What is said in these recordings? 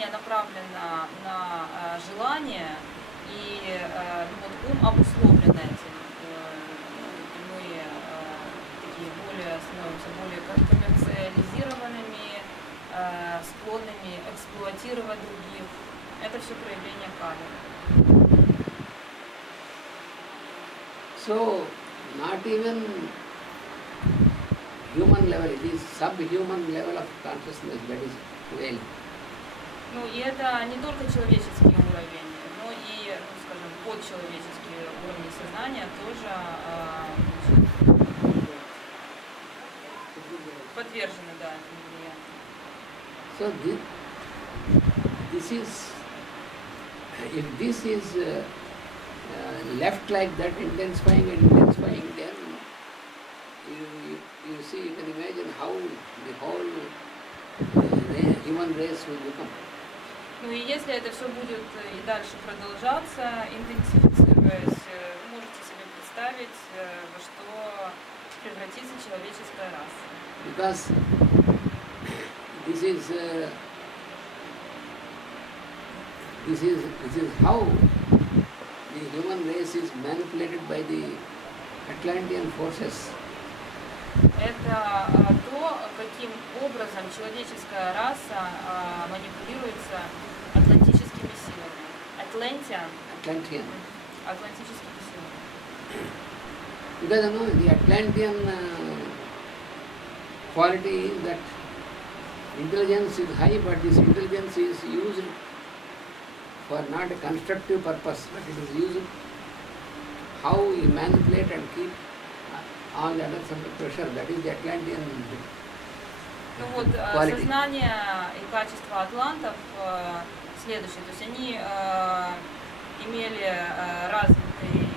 сознание направлено на желание, и вот ум обусловлен этим. Мы такие становимся более коммерциализированными, склонными эксплуатировать других. Это все проявление кали. So, not even human level, it is subhuman level of consciousness that is prevailing. Ну и это не только человеческий уровень, но и, скажем, подчеловеческие уровни сознания тоже подвержены, да, этому влиянию. So this is, if this is left like that, intensifying, then you see, you can imagine how the whole human race will become. Ну и если это все будет и дальше продолжаться, интенсифицируясь, вы можете себе представить, во что превратится человеческая раса. Because this is how the human race is manipulated by the Atlantean forces. Это то, каким образом человеческая раса манипулируется атлантическими силами. Atlantean. Атлантическими силами. Because you know, the Atlantean quality is that intelligence is high, but this intelligence is used for not a constructive purpose, but it is used how we manipulate and keep all the others under pressure. That is the Atlantean Ну вот, quality. сознание и качество атлантов следующее. То есть они имели развитый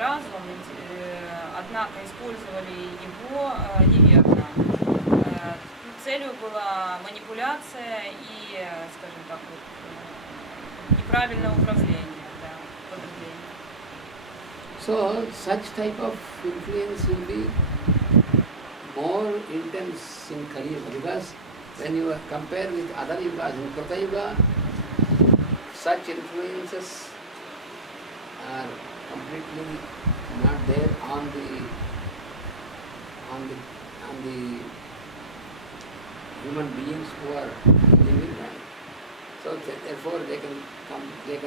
разум, однако использовали его неверно. Целью была манипуляция и, скажем так, вот, неправильное управление, да, потребление. So such type of influence will be more intense in Kali Yuga, because when you compare with other yugas, in Krita Yuga, such influences are completely not there on the human beings who are living. So therefore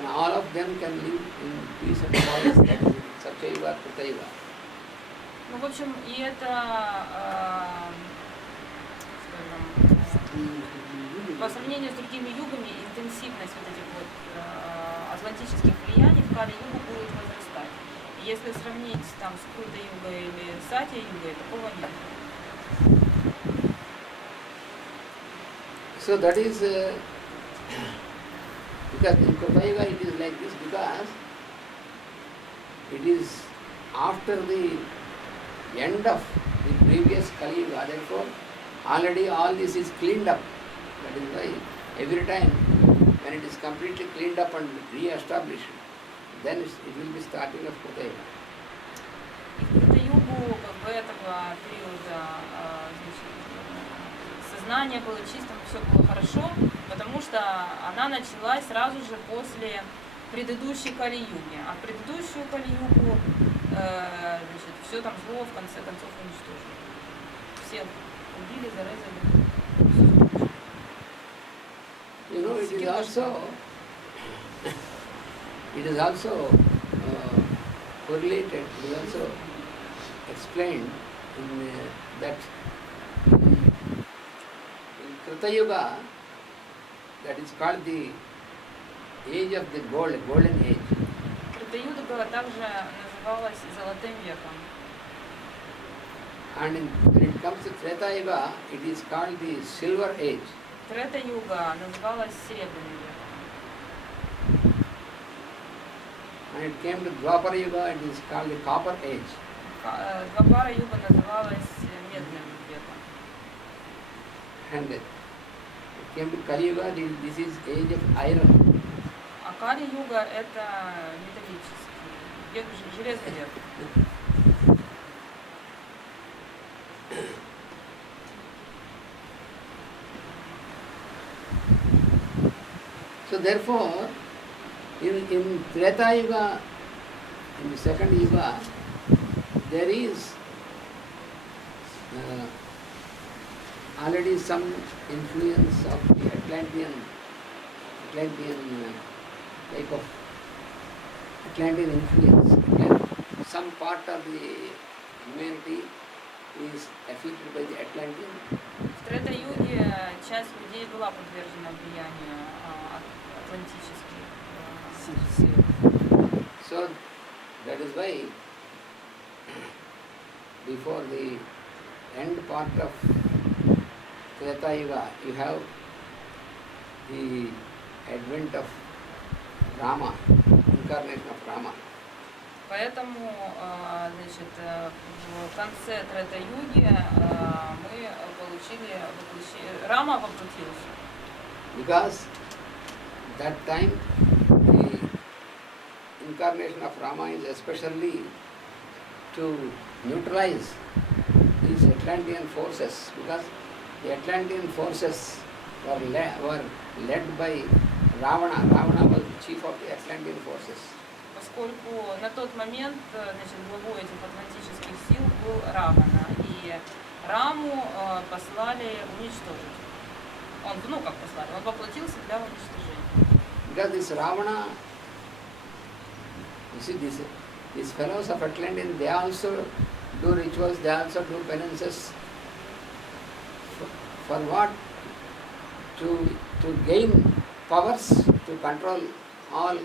all of them can live in peace and quiet. That is Satya Yuga, Krita Yuga. Ну, в общем, и это, скажем, по сравнению с другими югами, интенсивность вот этих вот атлантических влияний в Кали-югу будет возрастать. И если сравнить там с Крута-югой или Сатья-югой, такого нет. So that is because in Kruta-yuga it is like this, because it is after the end of the previous Kali Yuga, therefore already all this is cleaned up. That is why every time when it is completely cleaned up and re-established, then it will be starting of Kruta Yuga. И в Крута-югу как бы этого периода сознание было чистым, все было хорошо, потому что она началась сразу же после предыдущей Кали-юги. А предыдущую Кали-югу все там зло в конце концов уничтожили. Всех убили, зарезали. You know, it is also correlated, it is also explained in that in Krita Yuga, that is called the age of the golden age. Крута-юга также называлась Золотым веком. And when it comes to Treta Yuga, it is called the silver age. Трета-юга называлась Серебряным веком. When it came to Dwapara Yuga, it is called the copper age. Двапара-юга называлась Медным веком. And it came to Kali Yuga, this is age of iron. А Кали-юга это металлический век, железный век. So therefore, in Treta Yuga, in the second Yuga, there is already some influence of the Atlantean type of Atlantean influence. Some part of the humanity is affected by the Atlantean. В Трета-юге часть людей была подвержена влиянию атлантических сил. So that is why before the end part of Treta Yuga, you have the advent of Rama, incarnation of Rama. Поэтому, значит, в конце Трета-юги мы получили Рама воплотился. Because that time the incarnation of Rama is especially to neutralize these Atlantean forces, because the Atlantean forces were led by Ravana. Ravana was the chief of the Atlantean forces. Поскольку на тот момент, значит, главой этих атлантических сил был Равана, и Раму послали уничтожить. Он, ну как послали, он воплотился для уничтожения. Because this Ravana, you see, these fellows of Atlantean, they also do rituals, they also do penances. For what? To gain powers, to control all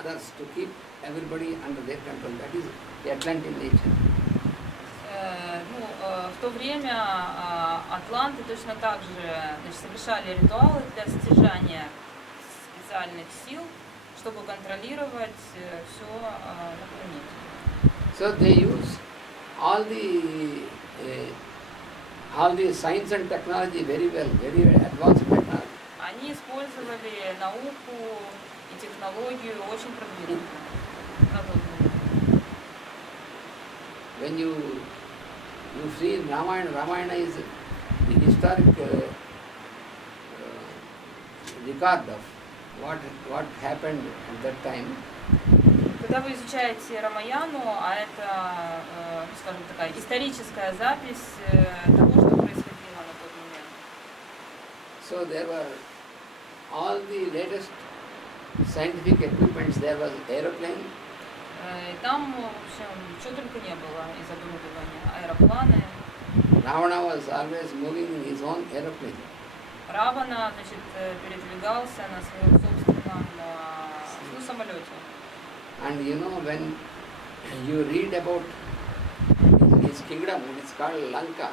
others, to keep everybody under their control. That is the Atlantean nature. В то время атланты точно так же, значит, совершали ритуалы для стяжания специальных сил, чтобы контролировать все на планете. So they use all the science and technology very well, very advanced technology. Они использовали науку и технологию очень продвинутую на тот момент. When you see in Ramayana is the historic record of what happened at that time. Когда вы изучаете Рамаяну, а это, скажем, такая историческая запись того, что происходило на тот момент. So there were all the latest scientific equipments. There was aeroplane. И там, в общем, чего только не было из оборудования. Аэропланы. Ravana was always moving in his own aeroplane. Равана, значит, передвигался на своем собственном самолете. And you know, when you read about his kingdom, it is called Lanka.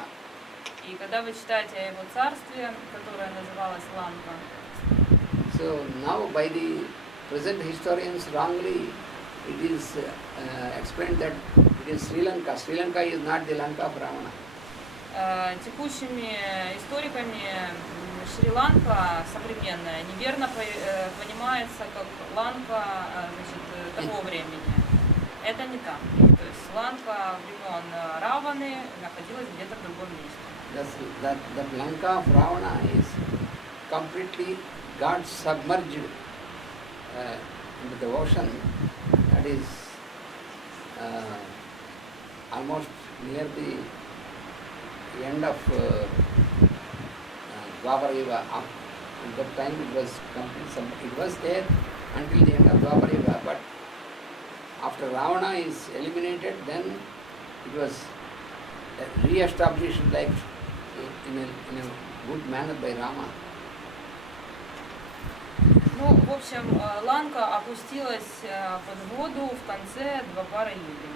И когда вы читаете о его царстве, которое называлось Ланка, so now by the present historians wrongly it is explained that it is Sri Lanka. Sri Lanka is not the Lanka of Ravana. Текущими историками Шри-Ланка современная неверно понимается как Ланка, значит, того времени. Это не так. То есть Ланка времен Раваны находилась где-то в другом месте. That Lanka of Ravana is completely got submerged into the ocean. That is almost near the end of Dwapara Yuga. At that time it was complete. It was there until the end of Dwapara Yuga, but after Ravana is eliminated, then it was re-established like in a good manner by Rama. Ну, в общем, Ланка опустилась под воду в конце Двапара Юги.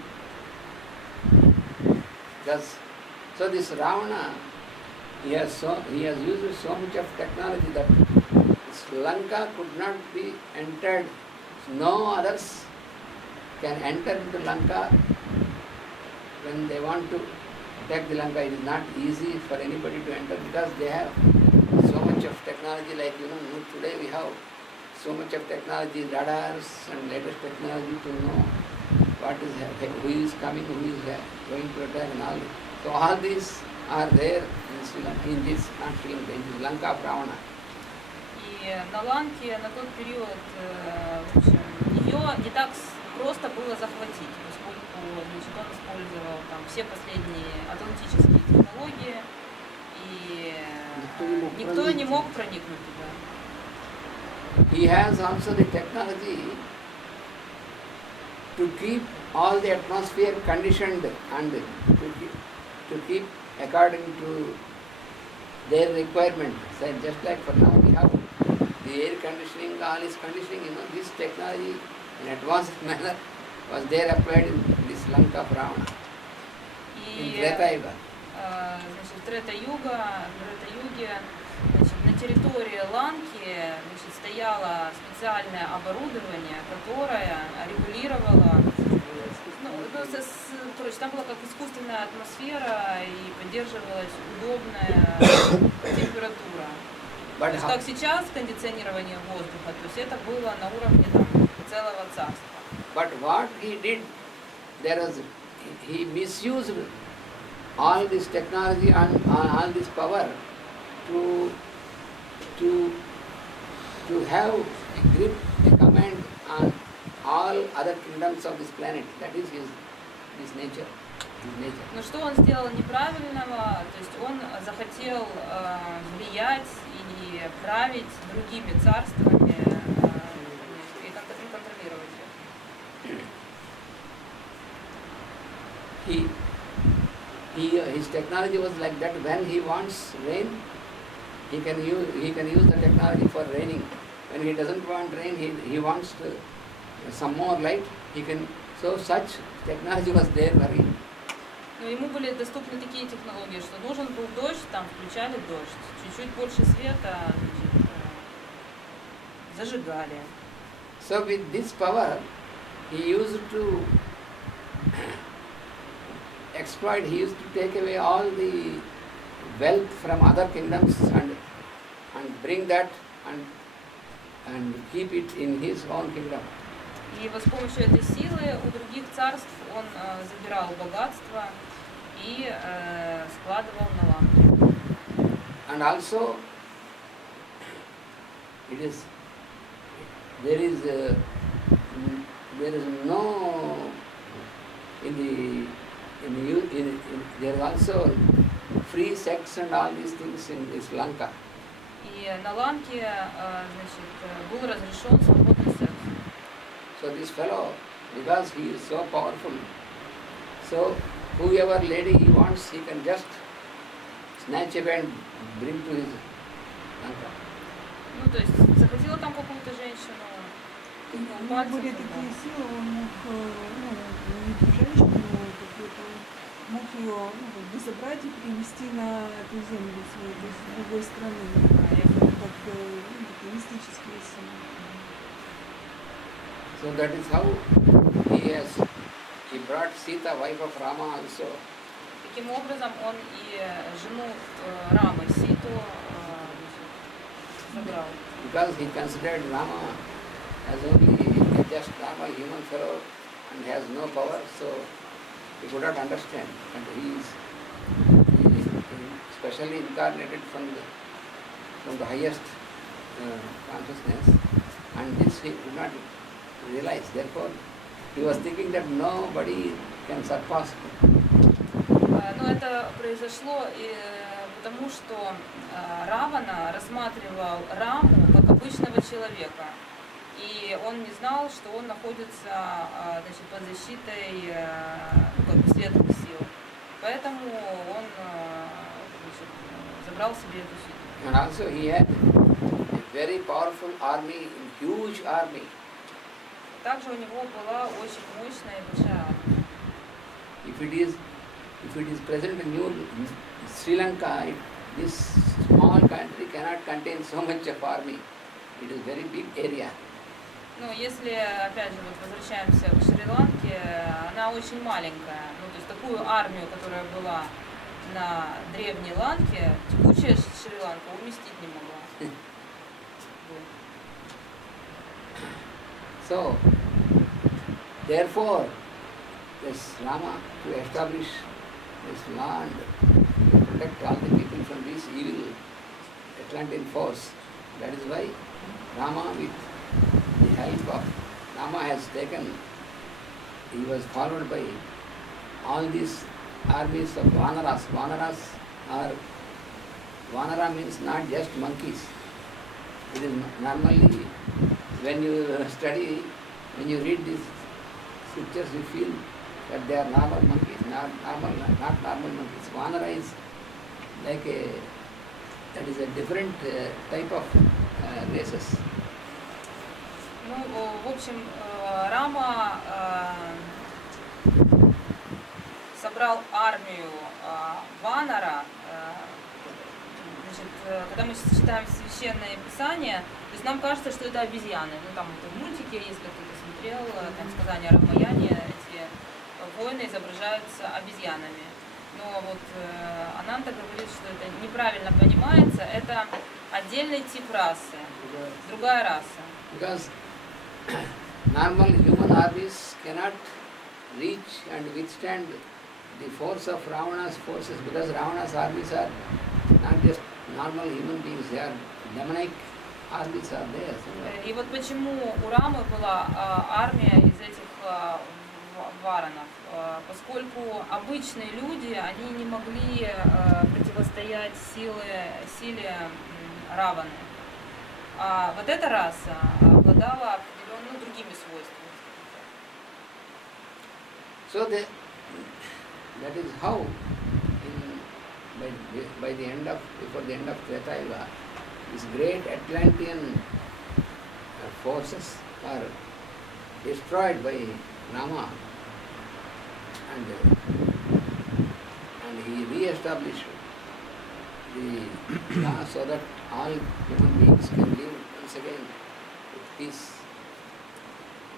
So this Ravana, he has used so much of technology that this Lanka could not be entered. No others can enter into Lanka when they want to attack the Lanka. It is not easy for anybody to enter because they have so much of technology. Like today we have so much of technology, radars and latest technology to know what is who is coming, who is going to attack and all. So all these are there in Sri Lanka, in this, not Sri Lanka, in this Lanka of Ravana. И на Ланке на тот период, в общем, ее не так просто было захватить, поскольку, значит, он использовал там все последние атлантические технологии, и никто не мог проникнуть туда. He has also the technology to keep all the atmosphere conditioned and to keep according to their requirement. So just like for now we have the air conditioning, all is conditioning, this technology in advanced manner was there applied in this Lanka of Ravana. In Treta Yuga. Значит, в Трета-Юге, значит, на территории Ланки, значит, стояло специальное оборудование, которое регулировало, короче, там была как искусственная атмосфера и поддерживалась удобная температура. То есть, как сейчас кондиционирование воздуха, то есть это было на уровне там, целого царства. But what he did, he misused all this technology and all this power to have a grip, a command on all other kingdoms of this planet. That is his nature. Но что он сделал неправильного? То есть он захотел влиять и править другими царствами и контролировать их. His technology was like that. When he wants rain, he can use the technology for raining. When he doesn't want rain, he wants some more light. He can. So such technology was there for him. Но ему были доступны такие технологии, что нужен был дождь, там включали дождь, чуть-чуть больше света, значит, зажигали. So with this power, he used to exploit, he used to take away all the wealth from other kingdoms and bring that and keep it in his own kingdom. И вот с помощью этой силы у других царств он забирал богатство и складывал на Ланке. And also, there is no there is also free sex and all these things in this Lanka. И на Ланке, значит, был разрешен свободный секс. So this fellow, because he is so powerful, so whoever lady he wants, he can just snatch away and bring to his Lanka. Ну, то есть, захотела там какую-то женщину, были такие силы, он мог, не ту женщину, какую-то, мог ее забрать и перенести на эту землю свою, то есть с другой страны, как такие мистические силы. So that is how he brought Sita, wife of Rama also. Таким образом, он и жену Рамы, Ситу, забрал. Because he considered Rama as only just Rama, human fellow, and has no power, so he could not understand. And he is specially incarnated from the highest consciousness, and this he could not realize. Therefore, he was thinking that nobody can surpass him. Но это произошло потому, что Равана рассматривал Раму как обычного человека. И он не знал, что он находится, значит, под защитой светлых сил. Поэтому он, значит, забрал себе эту силу. And also he had a very powerful army, huge army. Также у него была очень мощная и большая армия. If it is present in Sri Lanka, this small country cannot contain so much of army. It is very big area. Ну, если, опять же, вот возвращаемся к Шри-Ланке, она очень маленькая. Ну, то есть такую армию, которая была на древней Ланке, текучая Шри-Ланка уместить не могла. So, therefore, this Rama, to establish this land, to protect all the people from this evil Atlantean force, That is why Rama, with the help of Rama, has taken, he was followed by all these armies of Vanaras. Vanara means not just monkeys. It is normally, when you study, when you read these scriptures, you feel that they are normal monkeys, not normal monkeys. Vanara is like that is a different type of races. Ну, в общем, Рама собрал армию Ванара. Значит, когда мы читаем священное писание, то есть нам кажется, что это обезьяны. Ну, там вот в мультике, если кто-то смотрел, там сказания о Рамаяне, эти воины изображаются обезьянами. Но вот Ананта говорит, что это неправильно понимается, это отдельный тип расы, другая раса. Because normal human armies cannot reach and withstand the force of Ravana's forces, because Ravana's armies are not just normal human beings, they are demonic armies are there. И вот почему у Рамы была армия из этих варанов, поскольку обычные люди, они не могли противостоять силе Раваны. А вот эта раса обладала определенными другими свойствами. So that is how before the end of Treta Yuga, these great Atlantean forces are destroyed by Rama, and he re-established the law so that all human beings can live once again with peace.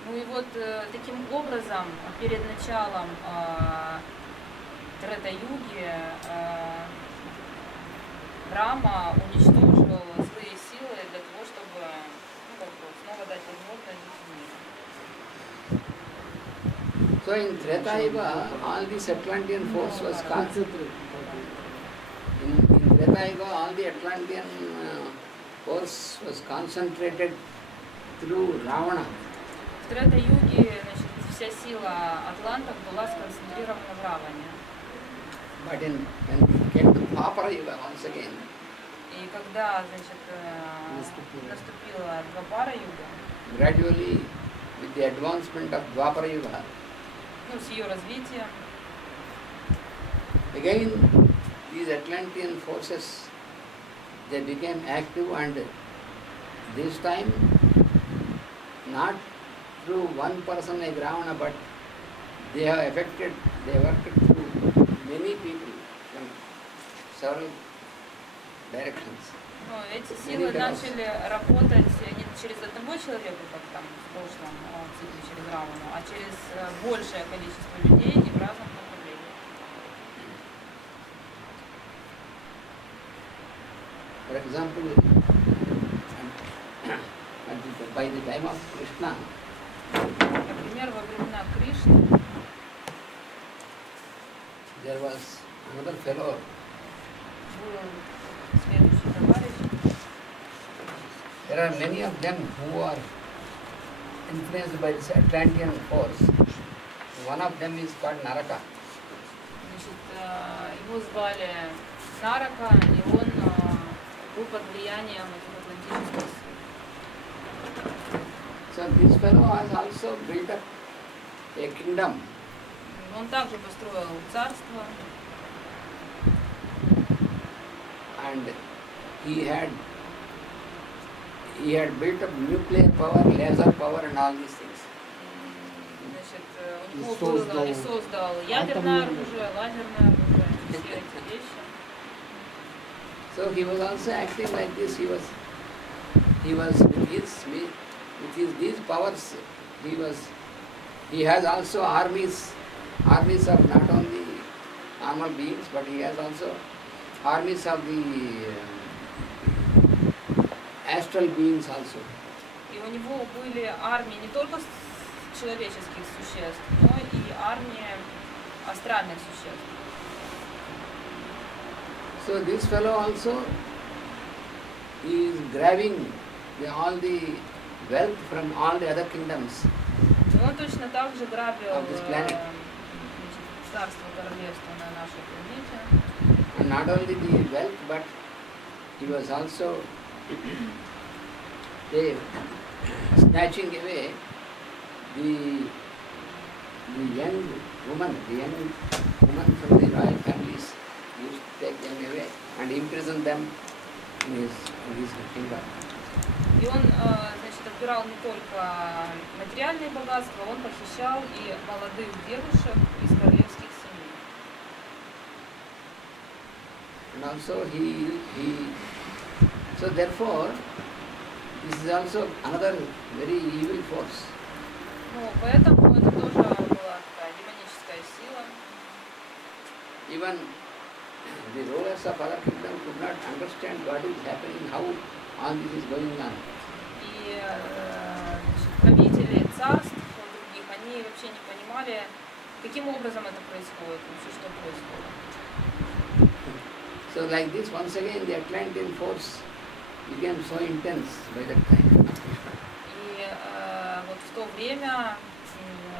Ну и вот таким образом, перед началом Трета-юги, Рама уничтожил злые силы для того, чтобы снова дать возможность миру. So in Treta Yuga, all this Atlantean force was concentrated. In Treta Yuga, all the Atlantean force was concentrated through Ravana. В Трета-юге, значит, вся сила атлантов была сконцентрирована в Раване. But when we came to Dwapara Yuga once again, И когда, значит, наступила Двапара-юга, gradually with the advancement of Dwapara Yuga, ну, с ее развитием, again these Atlantean forces, they became active, and this time not through one person like Ravana, but they worked through many people from several directions. ну, эти силы начали работать не через одного человека, как там в прошлом цикле через Равану, а через большее количество людей и в разных направлениях. For example, by the time of Krishna, Например, во времена Кришны there was another fellow, был следующий товарищ. there are many of them who are influenced by this Atlantean force. One of them is called Naraka. Значит, его звали Нарака, и он был под влиянием этих атлантических сил. So this fellow has also built up a kingdom. Он также построил царство, And he had built up nuclear power, laser power, and all these things. значит, у него было и создал ядерное оружие, лазерное оружие, все эти вещи. So he was also acting like this. He was with these powers. He has also armies of not only normal beings, but he has also armies of the astral beings also. И у него были армии не только человеческих существ, но и армии астральных существ. So this fellow also he is grabbing all the wealth from all the other kingdoms. И он точно так же грабил Of this planet. царство, королевство на нашей планете. And not only the wealth, but he was also snatching away the young woman from the royal families. He used to take them away and imprison them in his kingdom. И он, значит, отбирал не только материальные богатства, он похищал и молодых девушек из королевских семей. And also so therefore, this is also another very evil force. Ну, поэтому это тоже была такая демоническая сила. Even the rulers of other kingdoms could not understand what is happening, how all this is going on. И значит, правители царств других, они вообще не понимали, каким образом это происходит, вообще что происходит. So like this, once again, the Atlantean force became so intense by that time. И вот в то время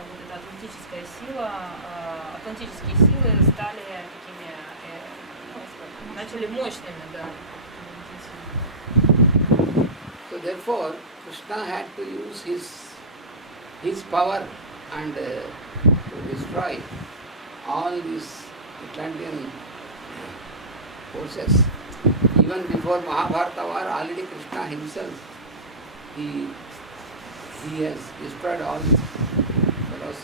вот эта атлантические силы стали такими, начали мощными, да. So therefore, Krishna had to use his power and to destroy all these Atlantean forces. Even before Mahabharata war, already Krishna himself, he has destroyed all these fellows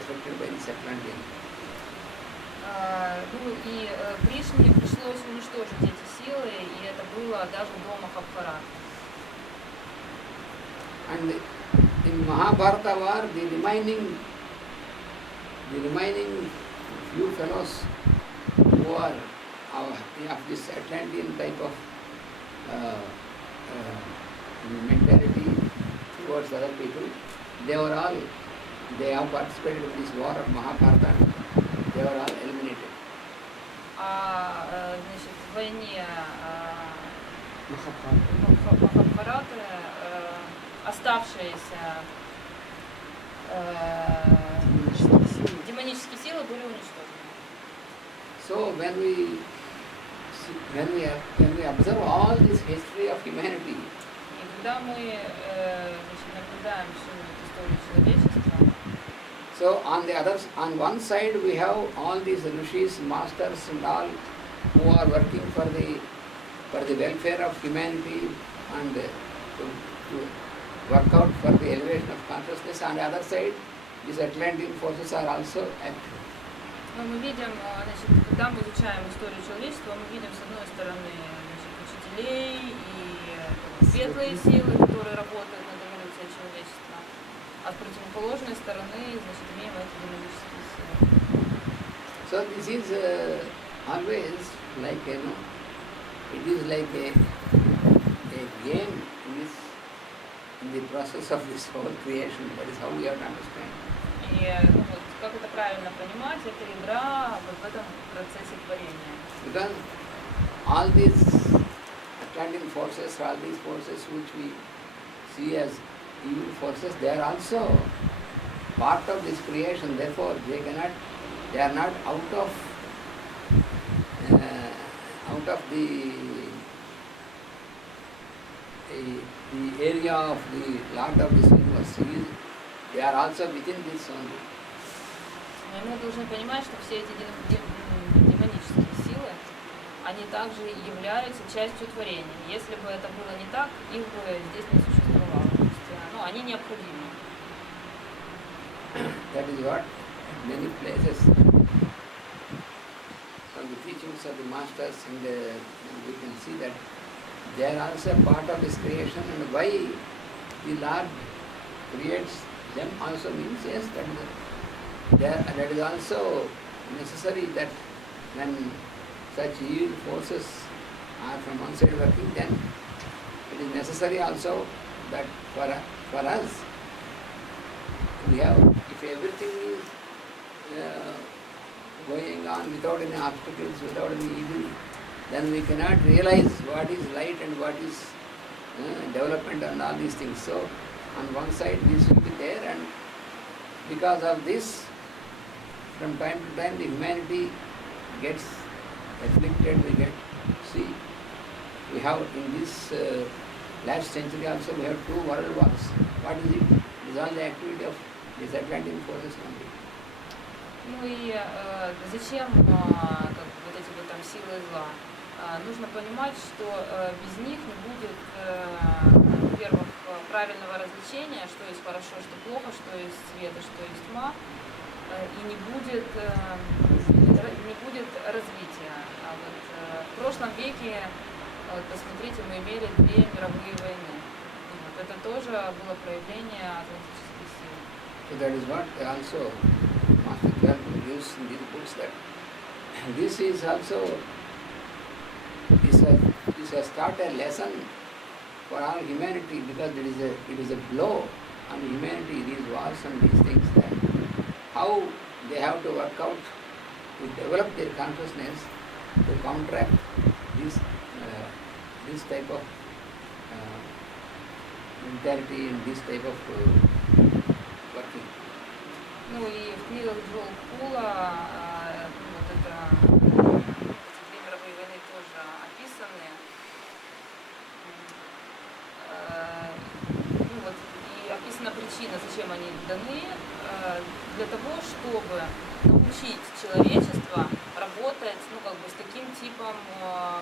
affected by this Atlantean. Ну и Кришне пришлось уничтожить эти силы, и это было даже до Махабхараты. And in Mahabharata war, the remaining few fellows who are of this Atlantean type of mentality towards other people, they have participated in this war of Mahabharata. They were all eliminated. Значит, в войне Махабхараты оставшиеся демонические силы были уничтожены. So when we observe all this history of humanity, И когда мы значит, наблюдаем всю эту историю человечества, so on one side we have all these rishis, masters and all who are working for the welfare of humanity and to work out for the elevation of consciousness. On the other side, these Atlantean forces are also active. но мы видим, значит, когда мы изучаем историю человечества, мы видим с одной стороны значит, учителей и светлые силы, которые работают над эволюцией человечества, а с противоположной стороны, значит, имеем эти демонические силы. So this is always like, it is like a game in the process of this whole creation. That is how we have to understand. И ну, вот, как это правильно понимать, это игра вот в этом процессе творения. Because all these Atlantean forces, all these forces which we see as evil forces, they are also part of this creation. Therefore, they are not out of the area of the Lord of this universe. They are also within this only. И мы должны понимать, что все эти демонические силы, они также являются частью творения. Если бы это было не так, их бы здесь не существовало. То есть, ну, они необходимы. That is what many places from the teachings of the masters and we can see that they are also part of this creation, and why the Lord creates them also means yes that is also necessary, that when such evil forces are from one side working, then it is necessary also that for us we have, if everything is going on without any obstacles, without any evil, then we cannot realize what is light and what is development and all these things. So on one side this will be there, and because of this, from time to time the humanity gets afflicted. We get, see, we have in this last century also we have 2 world wars. What is it? It is all the activity of disatlantic forces only. Ну и зачем как вот эти вот там силы зла? Нужно понимать, что без них не будет, во-первых, правильного развлечения, что есть хорошо, что плохо, что есть свет и что есть тьма, и не будет развития. А вот в прошлом веке, вот, посмотрите, мы имели 2 мировые войны. Вот, это тоже было проявление атлантической силы. So that is what also Master Krishna gives in these books, that this is also, this has taught a lesson for all humanity, because it is a blow on humanity, these wars and these things, that how they have to work out to develop their consciousness to counteract this type of mentality and this type of working. Ну и в книгах Джоэл Кула вот эти 2 мировые войны тоже описаны. Ну вот, и описана причина, зачем они даны, для того, чтобы научить человечество работать, ну как бы с таким типом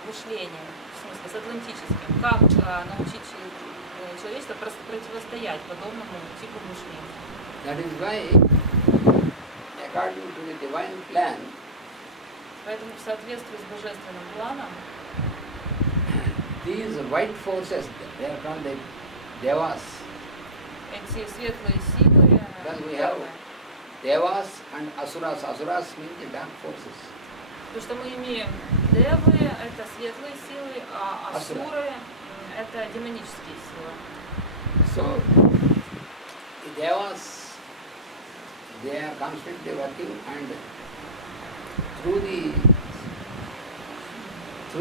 мышления, в смысле с атлантическим. Как научить человечество противостоять подобному типу мышления. That is why, according to the divine plan, Поэтому в соответствии с божественным планом these white forces, they are called the devas. эти светлые силы, Because we have devas and asuras. Asuras mean the dark forces. потому что мы имеем девы, это светлые силы, а асуры это демонические силы. So, the devas, they are constantly working, and through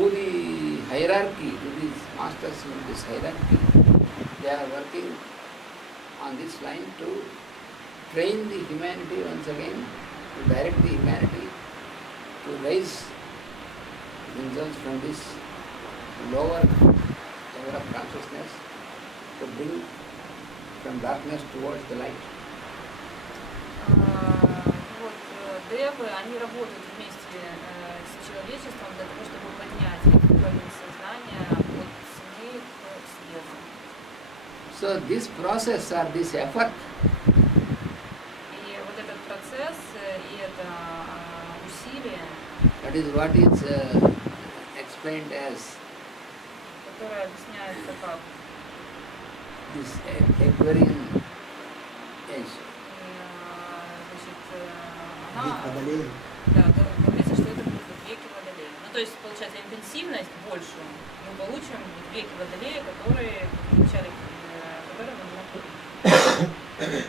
the hierarchy, to these masters in this hierarchy, they are working on this line to train the humanity once again, to direct the humanity to raise themselves from this lower level of consciousness, to bring from darkness towards the light. Вот девы, они работают вместе с человечеством для того, чтобы поднять уровень сознания от тьмы к свету. So this process or this effort, И вот этот процесс и это усилие, that is what is explained as которое объясняется как this Ekkirala age. значит, Век она Водолея. да, говорится, что это будет в веке Водолея. Ну, то есть, получается, интенсивность большую мы получим в веке Водолея, который, в начале которого мы находимся.